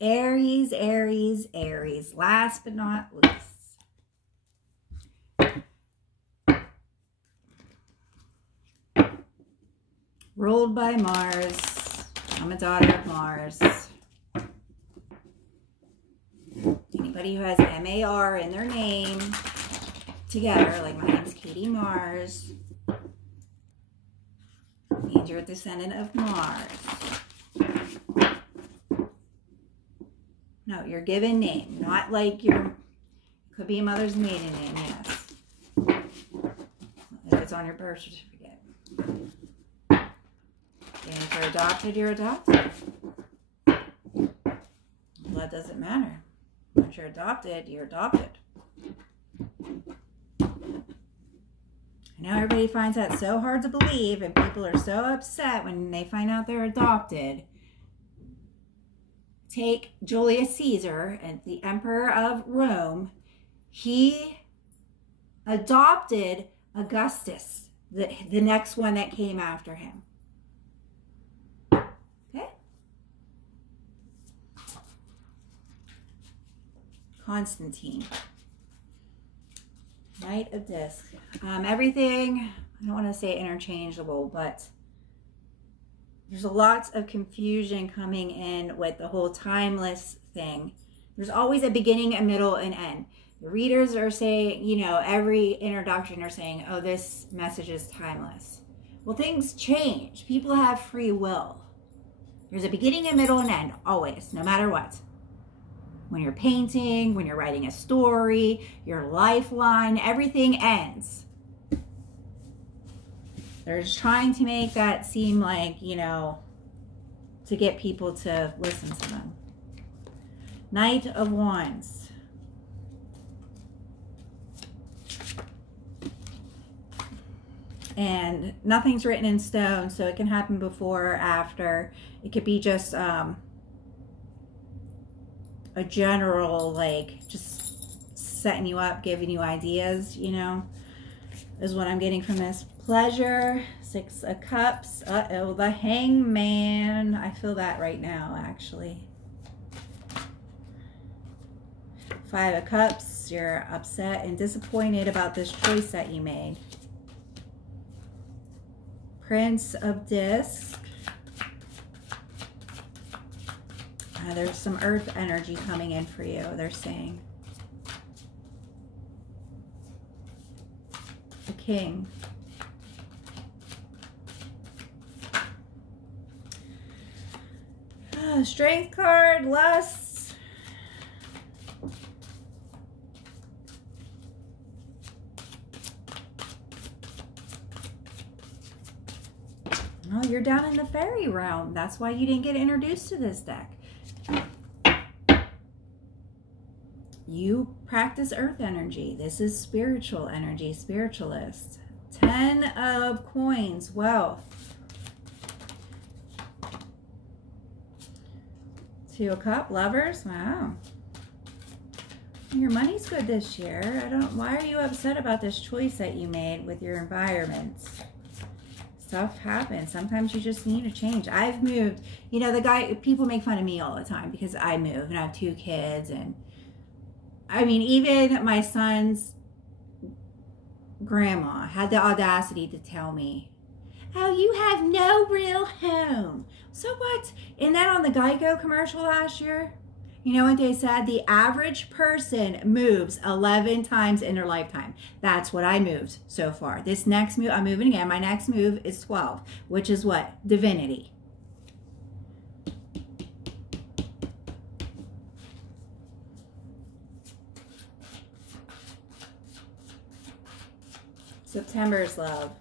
Aries, Aries, Aries. Last but not least. Ruled by Mars. I'm a daughter of Mars. Anybody who has M-A-R in their name together, like my name's Katie Mars, means you're a descendant of Mars. No, your given name, not like your, could be a mother's maiden name, yes. If it's on your birth certificate. And if you're adopted, you're adopted. Well, that doesn't matter. Once you're adopted, you're adopted. I know everybody finds that so hard to believe, and people are so upset when they find out they're adopted. Take Julius Caesar, and the Emperor of Rome. He adopted Augustus, the next one that came after him. Okay? Constantine. Knight of Disc. Everything, I don't want to say interchangeable, but there's a lot of confusion coming in with the whole timeless thing. There's always a beginning, a middle, and end. The readers are saying, you know, every introduction are saying, oh, this message is timeless. Well, things change. People have free will. There's a beginning, a middle, and end, always, no matter what. When you're painting, when you're writing a story, your lifeline, everything ends. They're just trying to make that seem like, you know, to get people to listen to them. Knight of Wands. And nothing's written in stone, so it can happen before or after. It could be just a general, like, just setting you up, giving you ideas, you know, is what I'm getting from this. Pleasure, Six of Cups. Uh-oh, the Hangman. I feel that right now, actually. Five of Cups. You're upset and disappointed about this choice that you made. Prince of Disc. There's some earth energy coming in for you, they're saying. The King. Strength card, Lust. Oh, you're down in the fairy realm. That's why you didn't get introduced to this deck. You practice earth energy. This is spiritual energy, spiritualist. 10 of Coins, wealth. 2 of Cups, Lovers. Wow. Your money's good this year. Why are you upset about this choice that you made with your environment? Stuff happens. Sometimes you just need a change. I've moved. You know, people make fun of me all the time because I moved and I have 2 kids. And I mean, even my son's grandma had the audacity to tell me, oh, you have no real home. So what? And then on the Geico commercial last year, you know what they said? The average person moves 11 times in their lifetime. That's what I moved so far. This next move, I'm moving again. My next move is 12, which is what? Divinity. September's love.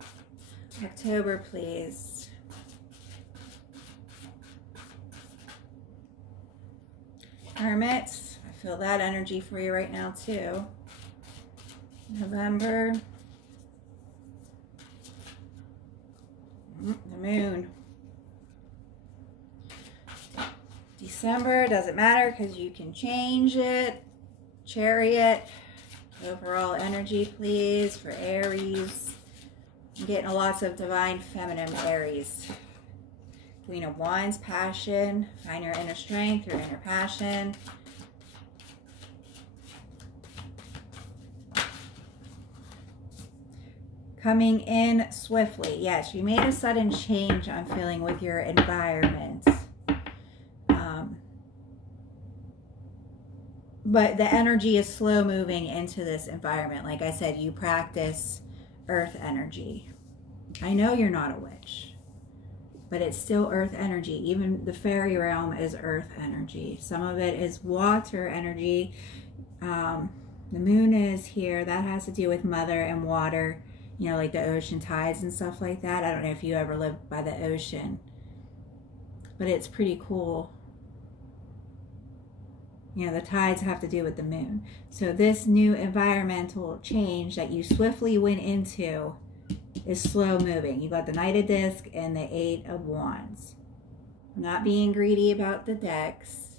October, please. Hermit. I feel that energy for you right now, too. November. The Moon. December. Doesn't matter because you can change it. Chariot. Overall energy, please, for Aries. I'm getting lots of divine feminine Aries. Queen of Wands, passion. Find your inner strength, your inner passion. Coming in swiftly. Yes, you made a sudden change, I'm feeling, with your environment. But the energy is slow moving into this environment. Like I said, you practice earth energy. I know you're not a witch, but it's still earth energy. Even the fairy realm is earth energy. Some of it is water energy. The moon is here. That has to do with mother and water, you know, like the ocean tides and stuff like that. I don't know if you ever lived by the ocean, but it's pretty cool. You know, the tides have to do with the moon. So this new environmental change that you swiftly went into is slow moving. You got the Knight of Discs and the Eight of Wands. I'm not being greedy about the decks.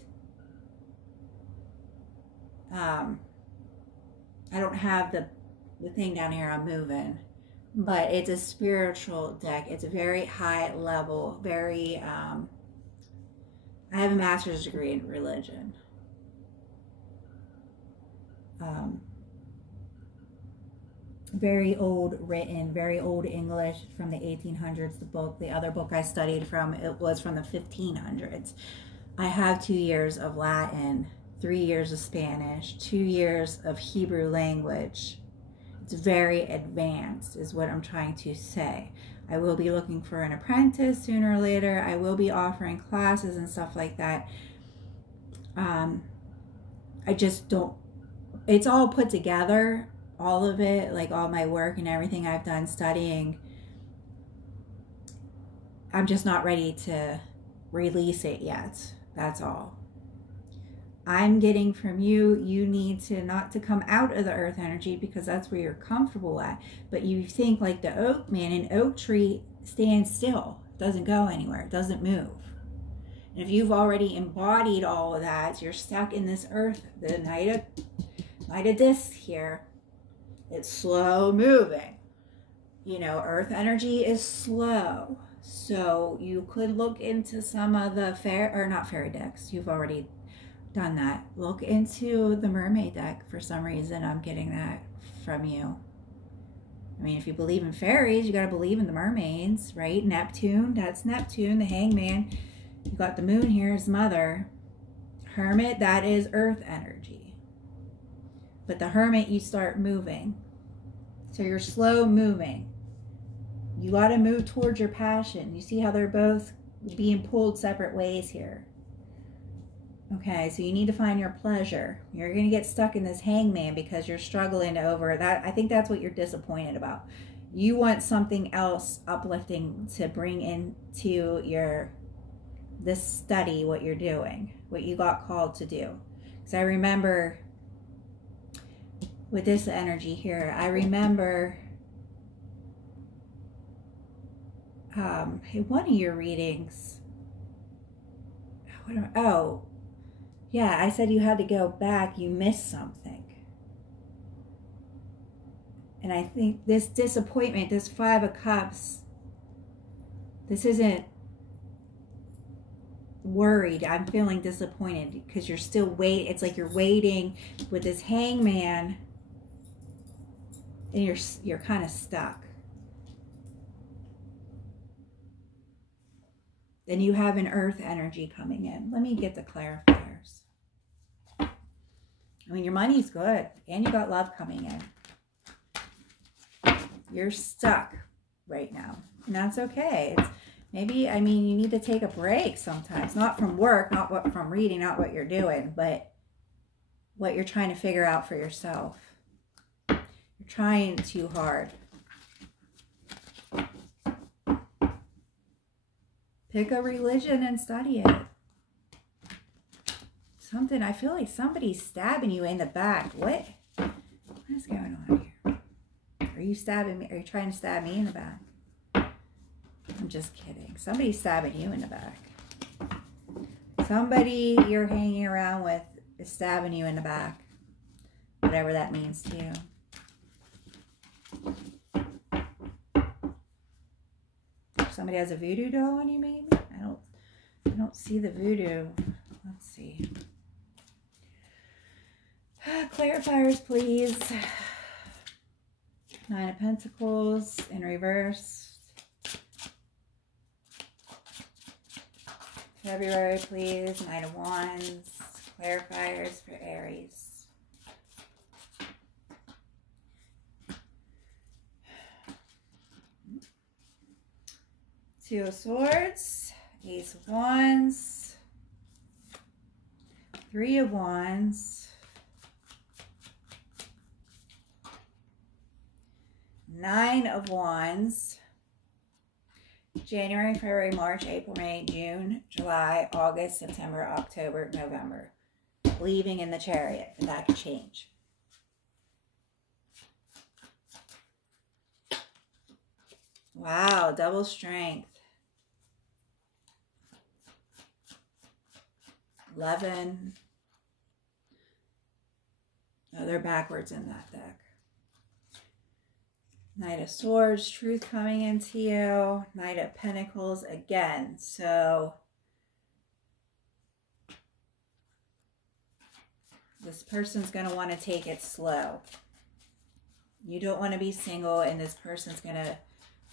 I don't have the thing down here I'm moving, but it's a spiritual deck. It's a very high level, very, I have a master's degree in religion. Very old written, very old English from the 1800s. The other book I studied from, it was from the 1500s. I have 2 years of Latin, 3 years of Spanish, 2 years of Hebrew language. It's very advanced is what I'm trying to say. I will be looking for an apprentice sooner or later. I will be offering classes and stuff like that. I just don't, it's all put together, all of it, like all my work and everything I've done studying. I'm just not ready to release it yet. That's all. I'm getting from you, you need to not to come out of the earth energy because that's where you're comfortable at. But you think like the oak man, an oak tree stands still, doesn't go anywhere, it doesn't move. And if you've already embodied all of that, you're stuck in this earth, the Knight of Discs here. It's slow moving. You know, earth energy is slow. So you could look into some of the not fairy decks. You've already done that. Look into the mermaid deck. For some reason, I'm getting that from you. I mean, if you believe in fairies, you got to believe in the mermaids, right? Neptune, that's Neptune, the hangman. You got the moon here as mother. Hermit, that is earth energy. But the hermit, you start moving. So you're slow moving. You got to move towards your passion. You see how they're both being pulled separate ways here. Okay, so you need to find your pleasure. You're going to get stuck in this hangman because you're struggling over that. I think that's what you're disappointed about. You want something else uplifting to bring into this study, what you're doing, what you got called to do. Because I remember with this energy here, I remember one of your readings. Yeah, I said you had to go back. You missed something. And I think this disappointment, this 5 of Cups, this isn't worried. I'm feeling disappointed because you're still waiting. It's like you're waiting with this hangman and you're kind of stuck. Then you have an earth energy coming in. Let me get the clarifiers. I mean, your money's good and you got love coming in. You're stuck right now, and that's okay. Maybe, I mean, you need to take a break sometimes, not from work, not from reading, not what you're doing, but what you're trying to figure out for yourself. You're trying too hard. Pick a religion and study it. Something, I feel like somebody's stabbing you in the back. What is going on here? Are you stabbing me? Are you trying to stab me in the back? I'm just kidding. Somebody's stabbing you in the back. Somebody you're hanging around with is stabbing you in the back. Whatever that means to you. Somebody has a voodoo doll on you, maybe? I don't don't see the voodoo. Let's see. Clarifiers, please. 9 of Pentacles in reverse. February, please. 9 of Wands. Clarifiers for Aries. Two of Swords. Ace of Wands. 3 of Wands. 9 of Wands. January, February, March, April, May, June, July, August, September, October, November. Leaving in the Chariot, but that could change. Wow, double strength. 11. Oh, they're backwards in that deck. Knight of Swords, truth coming into you. Knight of Pentacles again. So this person's going to want to take it slow. You don't want to be single, and this person's going to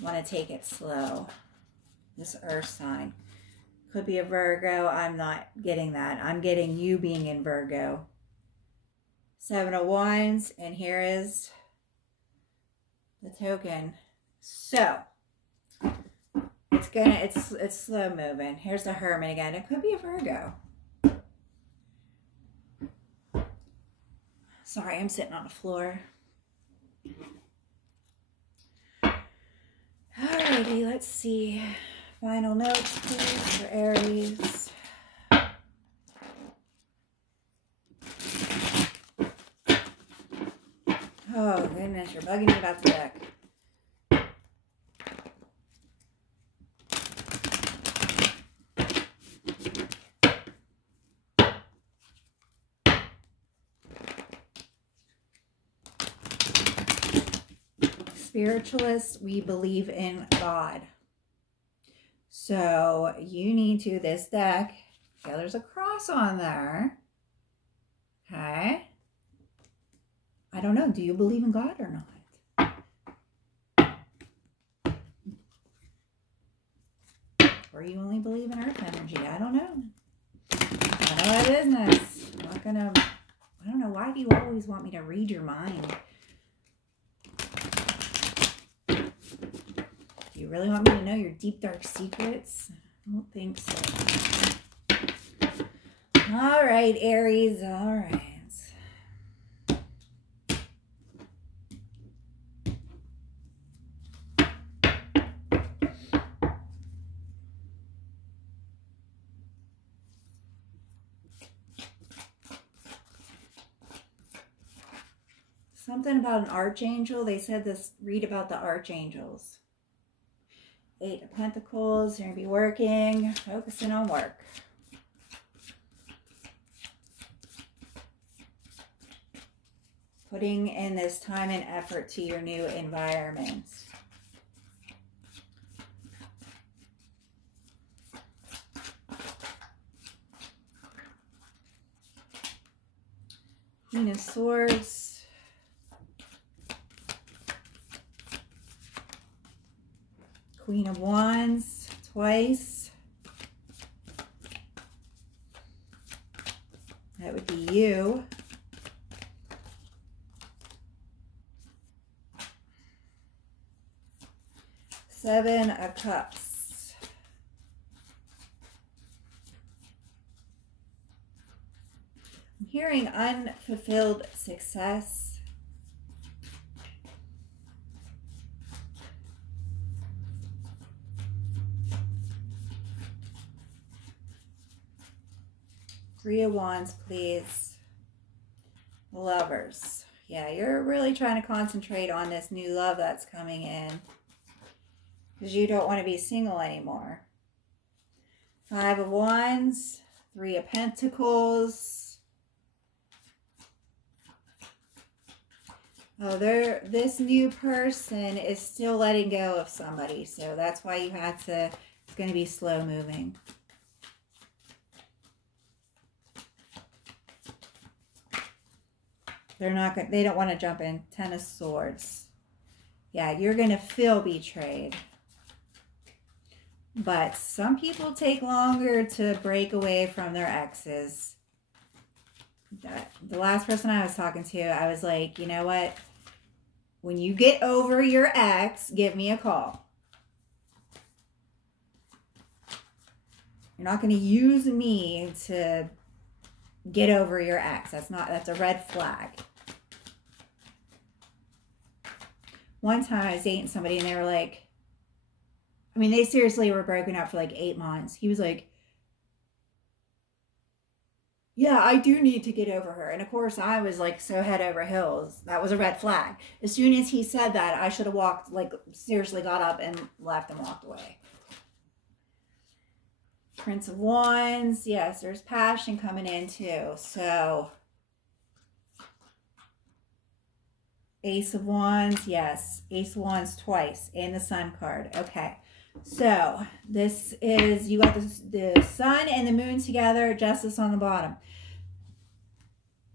want to take it slow. This earth sign. Could be a Virgo. I'm not getting that. I'm getting you being in Virgo. 7 of Wands, and here is the token. So it's slow moving. Here's the Hermit again. It could be a Virgo. Sorry, I'm sitting on the floor. Alrighty, let's see. Final notes, please, for Aries. Oh, goodness, you're bugging me about the deck. Spiritualists, we believe in God. So you need to, this deck, yeah, there's a cross on there. Okay. I don't know. Do you believe in God or not? Or you only believe in earth energy? I don't know. I know my business. I'm not gonna, I don't know. Why do you always want me to read your mind? Do you really want me to know your deep, dark secrets? I don't think so. All right, Aries. All right. Something about an archangel. They said this, read about the archangels. 8 of Pentacles. You're going to be working, focusing on work. Putting in this time and effort to your new environment. Queen of Swords. Queen of Wands twice. That would be you. Seven of Cups. I'm hearing unfulfilled success. Three of Wands, please. Lovers. Yeah, you're really trying to concentrate on this new love that's coming in, because you don't want to be single anymore. 5 of Wands. 3 of Pentacles. Oh, this new person is still letting go of somebody. So that's why you had to, it's going to be slow moving. They're not going. They don't want to jump in. Ten of Swords. Yeah, you're going to feel betrayed. But some people take longer to break away from their exes. The last person I was talking to, I was like, you know what? When you get over your ex, give me a call. You're not going to use me to get over your ex. That's a red flag. One time I was dating somebody and they were like, I mean, they seriously were broken up for like 8 months. He was like, yeah, I do need to get over her. And of course, I was like so head over heels. That was a red flag. As soon as he said that, I should have walked, like seriously got up and left and walked away. Prince of Wands. Yes, there's passion coming in too. So, Ace of Wands. Yes, Ace of Wands twice. And the Sun card. Okay. So, this is, you got the Sun and the Moon together, Justice on the bottom.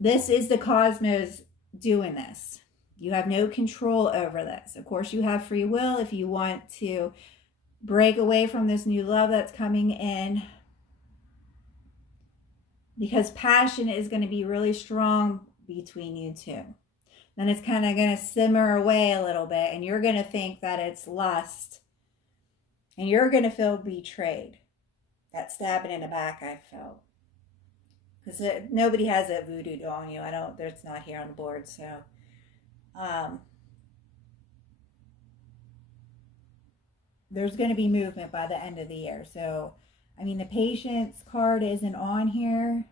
This is the cosmos doing this. You have no control over this. Of course, you have free will if you want to break away from this new love that's coming in. Because passion is going to be really strong between you two. Then it's kind of going to simmer away a little bit, and you're going to think that it's lust. And you're going to feel betrayed. That stabbing in the back I felt. Because nobody has a voodoo doll on you. It's not here on the board. So, there's going to be movement by the end of the year. So, I mean, the Patience card isn't on here.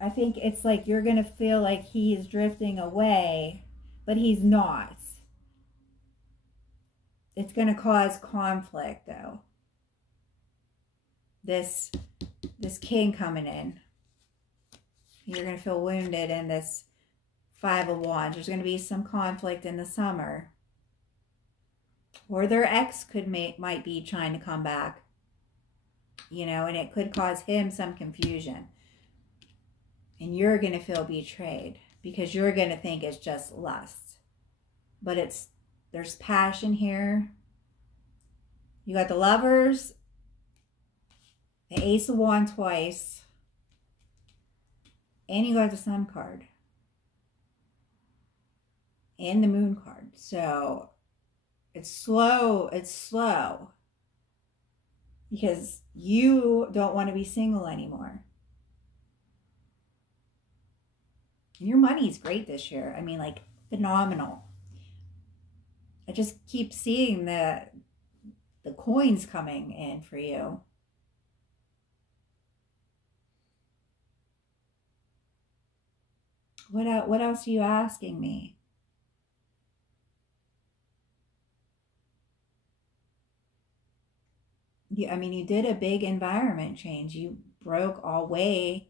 I think it's like you're going to feel like he is drifting away, but he's not. It's going to cause conflict, though. This king coming in. You're going to feel wounded in this Five of Wands. There's going to be some conflict in the summer. Or their ex might be trying to come back. You know, and it could cause him some confusion. And you're going to feel betrayed. Because you're going to think it's just lust. But there's passion here. You got the Lovers, the Ace of Wands twice, and you got the Sun card. And the Moon card. So, it's slow. It's slow. Because you don't want to be single anymore. And your money's great this year. I mean, like, phenomenal. I just keep seeing the coins coming in for you. What else are you asking me? I mean, you did a big environment change. You broke away.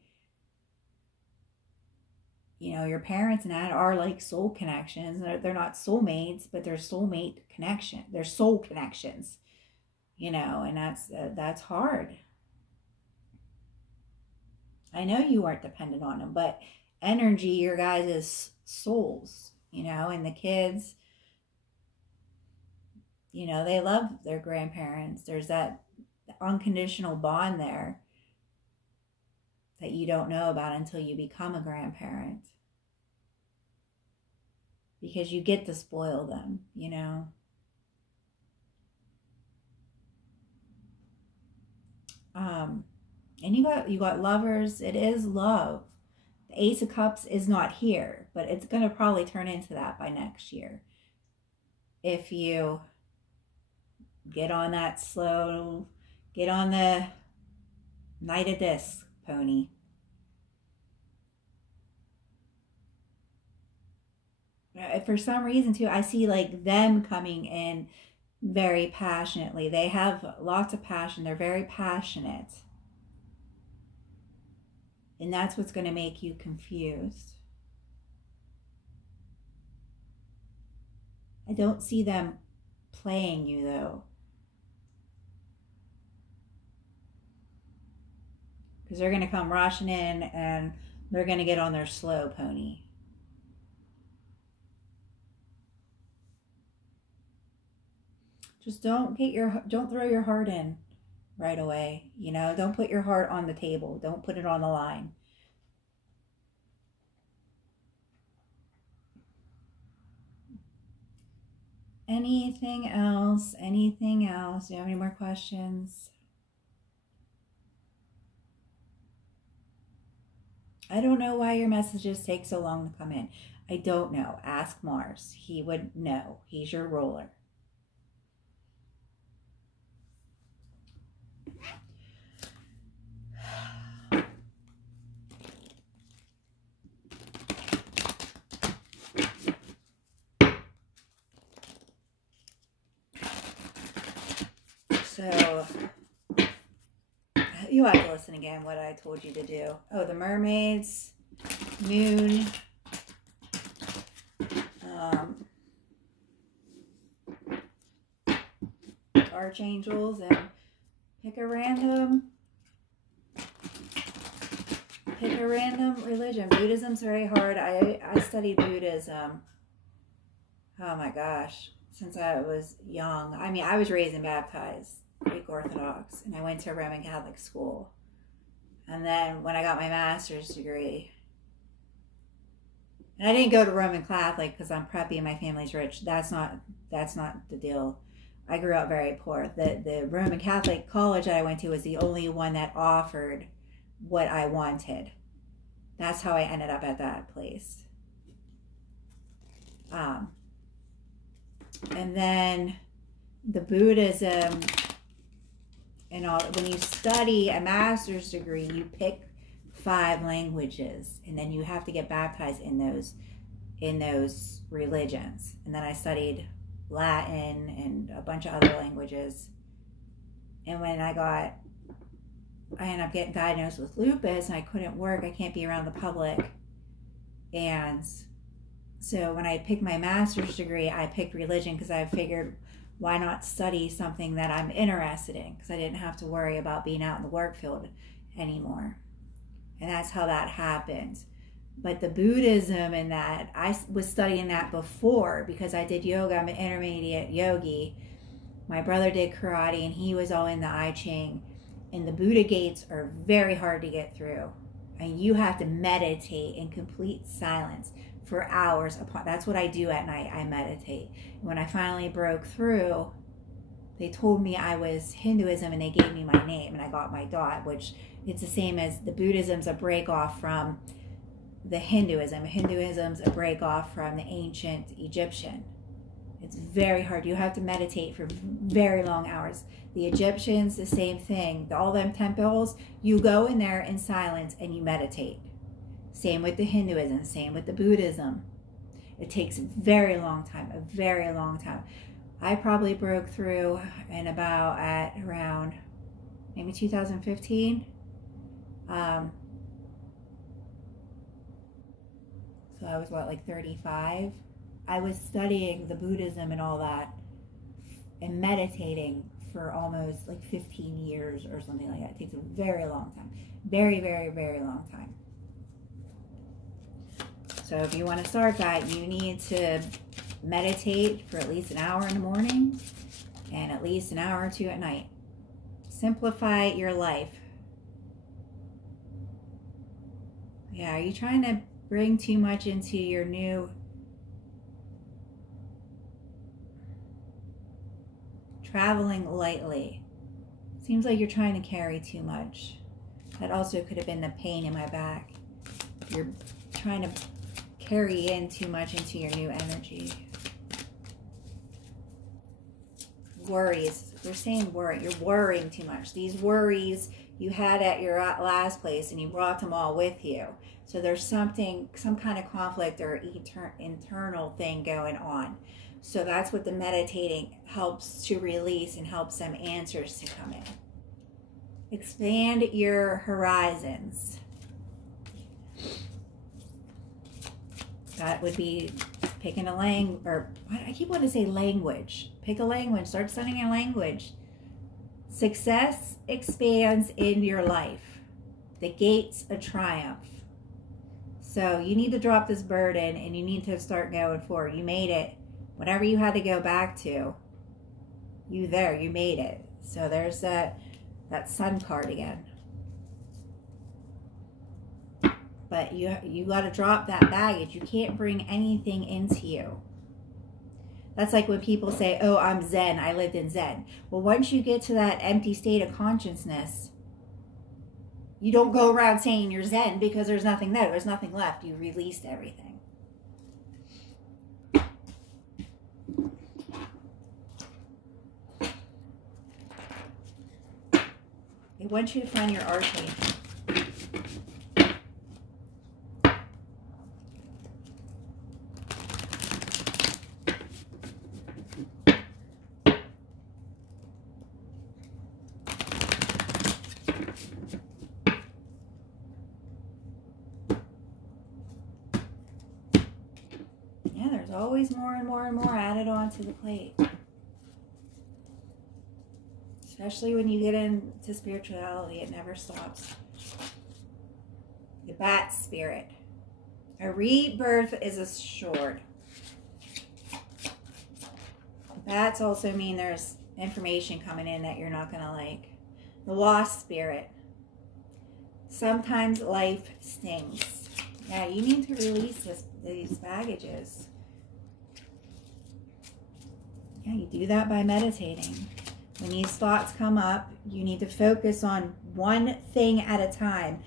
You know, your parents and that are like soul connections. They're not soulmates, but they're soulmate connection. They're soul connections. You know, and that's hard. I know you aren't dependent on them, but energy, your guys' souls, you know, and the kids, you know, they love their grandparents. There's that unconditional bond there that you don't know about until you become a grandparent. Because you get to spoil them, you know. And you got Lovers. It is love. The Ace of Cups is not here, but it's going to probably turn into that by next year. If you get on that slow, get on the Knight of Discs pony. For some reason too, I see like them coming in very passionately. They have lots of passion. They're very passionate. And that's what's going to make you confused. I don't see them playing you though. because they're going to come rushing in and they're going to get on their slow pony. Just don't throw your heart in right away. You know, don't put your heart on the table. Don't put it on the line. Anything else? Anything else? Do you have any more questions? I don't know why your messages take so long to come in. I don't know. Ask Mars. He would know. He's your ruler. So, you have to listen again what I told you to do. Oh, the mermaids, moon, archangels, and pick a random religion. Buddhism's very hard. I studied Buddhism. Oh my gosh. Since I was young. I mean, I was raised and baptized, Greek Orthodox, and I went to a Roman Catholic school. And then when I got my master's degree, and I didn't go to Roman Catholic because I'm preppy and my family's rich. That's not the deal. I grew up very poor. The Roman Catholic college that I went to was the only one that offered what I wanted. That's how I ended up at that place. And then the Buddhism and all, when you study a master's degree, you pick 5 languages, and then you have to get baptized in those religions. And then I studied Latin and a bunch of other languages. And when I ended up getting diagnosed with lupus, and I couldn't work, I can't be around the public. And so when I picked my master's degree, I picked religion because I figured, why not study something that I'm interested in? Because I didn't have to worry about being out in the work field anymore. And that's how that happened. But the Buddhism and that, I was studying that before because I did yoga. I'm an intermediate yogi. My brother did karate, and he was all in the I Ching. And the Buddha gates are very hard to get through. And you have to meditate in complete silence for hours upon. That's what I do at night. I meditate. When I finally broke through, they told me I was Hinduism, and they gave me my name, and I got my dot, which it's the same as the Buddhism's a break off from the Hinduism. Hinduism's a break off from the ancient Egyptian. It's very hard. You have to meditate for very long hours. The Egyptians, the same thing. All them temples, you go in there in silence and you meditate. Same with the Hinduism, same with the Buddhism. It takes a very long time, a very long time. I probably broke through in at around maybe 2015. So I was like 35. I was studying the Buddhism and all that and meditating for almost like 15 years or something like that. It takes a very long time. Very, very, very long time. So if you want to start that, you need to meditate for at least an hour in the morning and at least an hour or 2 at night. Simplify your life. Yeah, are you trying to bring too much into your new traveling lightly? Seems like you're trying to carry too much. That also could have been the pain in my back. You're trying to carry in too much into your new energy. Worries. They're saying worry. You're worrying too much. These worries you had at your last place, and you brought them all with you. So there's some kind of conflict or internal thing going on. So that's what the meditating helps to release and helps some answers to come in. Expand your horizons. That would be picking a language, or I keep wanting to say language. Pick a language. Start studying a language. Success expands in your life. the gates of triumph. So you need to drop this burden and you need to start going forward. You made it. Whatever you had to go back to, you made it. So there's that Sun card again. But you got to drop that baggage. You can't bring anything into you. That's like when people say, oh, I'm Zen. I lived in Zen. Well, once you get to that empty state of consciousness, you don't go around saying you're Zen because there's nothing there. There's nothing left. You released everything. I want you to find your archangel. Yeah, there's always more and more and more added onto the plate. Especially when you get into spirituality, it never stops. The bat spirit. A rebirth is assured. Bats also mean there's information coming in that you're not going to like. The wasp spirit. Sometimes life stings. Yeah, you need to release these baggages. Yeah, you do that by meditating. When these thoughts come up, you need to focus on one thing at a time.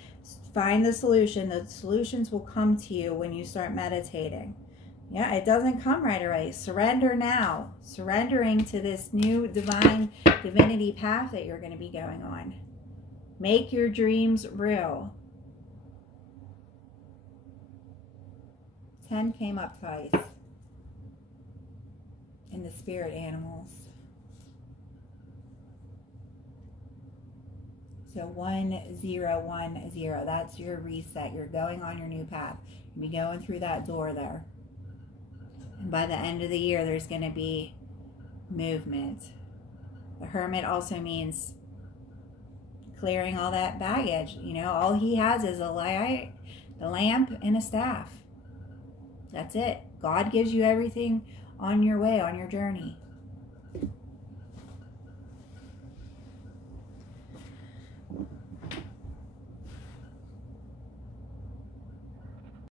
Find the solution. The solutions will come to you when you start meditating. Yeah, it doesn't come right away. Surrender now. Surrendering to this new divinity path that you're going to be going on. Make your dreams real. 10 came up twice. And the spirit animals. So 1010, that's your reset. You're going on your new path. You'll be going through that door there. And by the end of the year, there's going to be movement. The Hermit also means clearing all that baggage. You know, all he has is a light, a lamp, and a staff. That's it. God gives you everything on your way, on your journey.